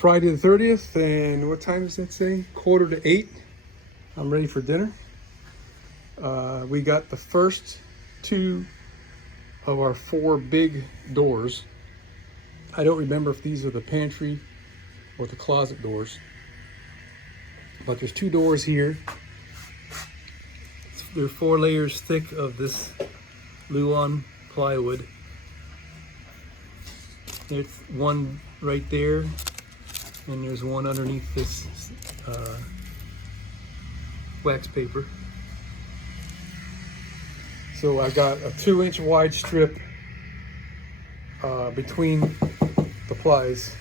Friday the 30th, and what time does that say? 7:45. I'm ready for dinner. We got the first two of our four big doors. I don't remember if these are the pantry or the closet doors, but there's two doors here. They're 4 layers thick of this Luan plywood. There's one right there, and there's one underneath this wax paper. So I got a 2-inch wide strip between the plies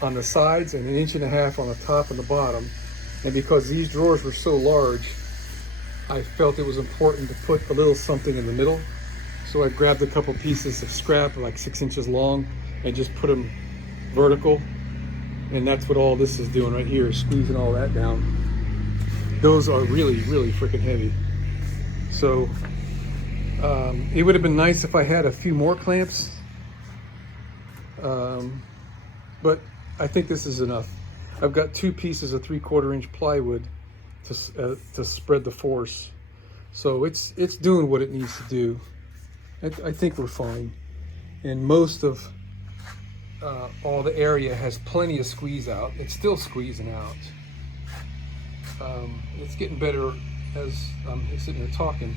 on the sides and 1.5 inches on the top and the bottom. And because these drawers were so large, I felt it was important to put a little something in the middle. So I grabbed a couple pieces of scrap, like 6 inches long, and just put them vertical. And that's what all this is doing right here, is squeezing all that down. Those are really, really freaking heavy. So it would have been nice if I had a few more clamps. But I think this is enough. I've got 2 pieces of 3/4 inch plywood to spread the force. So it's doing what it needs to do. I think we're fine. And most of all the area has plenty of squeeze out. It's still squeezing out. It's getting better as I'm sitting here talking,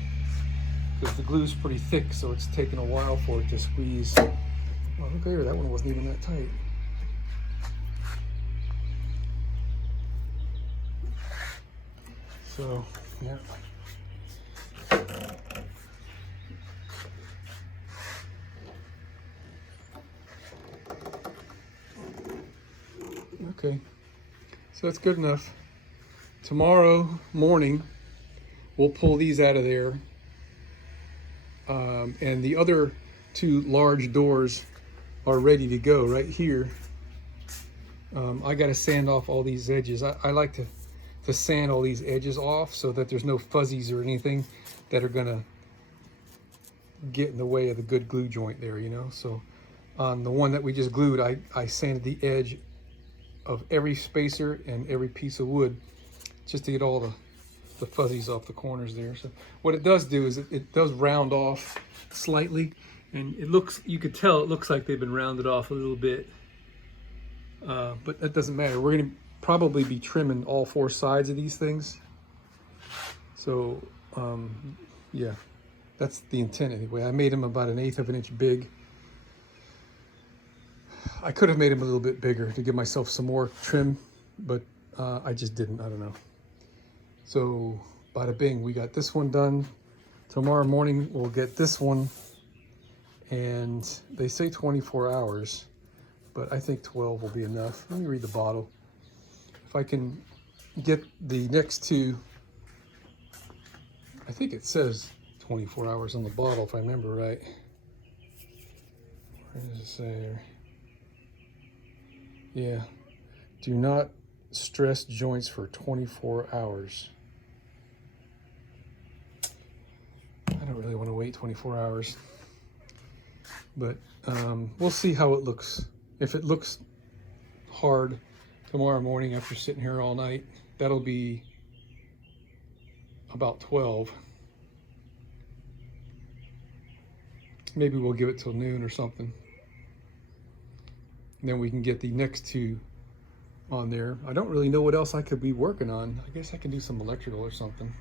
because the glue's pretty thick, so it's taking a while for it to squeeze. Oh, look there, that one wasn't even that tight. So, yeah. Okay, so that's good enough. Tomorrow morning, we'll pull these out of there. And the other 2 large doors are ready to go right here. I got to sand off all these edges. I like to sand all these edges off so that there's no fuzzies or anything that are gonna get in the way of the good glue joint there, you know. So on the one that we just glued, I sanded the edge of every spacer and every piece of wood just to get all the fuzzies off the corners there. So what it does do is it does round off slightly, and it looks, you could tell it looks like they've been rounded off a little bit, but that doesn't matter. We're gonna probably be trimming all 4 sides of these things. So yeah, that's the intent anyway. I made them about 1/8 of an inch big. I could have made them a little bit bigger to give myself some more trim, but I just didn't. I don't know. So bada bing, we got this one done. Tomorrow morning we'll get this one, and they say 24 hours, but I think 12 will be enough. Let me read the bottle. If I can get the next 2, I think it says 24 hours on the bottle if I remember right. Where does it say there? Yeah, do not stress joints for 24 hours. I don't really want to wait 24 hours, but we'll see how it looks. If it looks hard tomorrow morning after sitting here all night, that'll be about 12. Maybe we'll give it till noon or something. And then we can get the next 2 on there. I don't really know what else I could be working on. I guess I can do some electrical or something.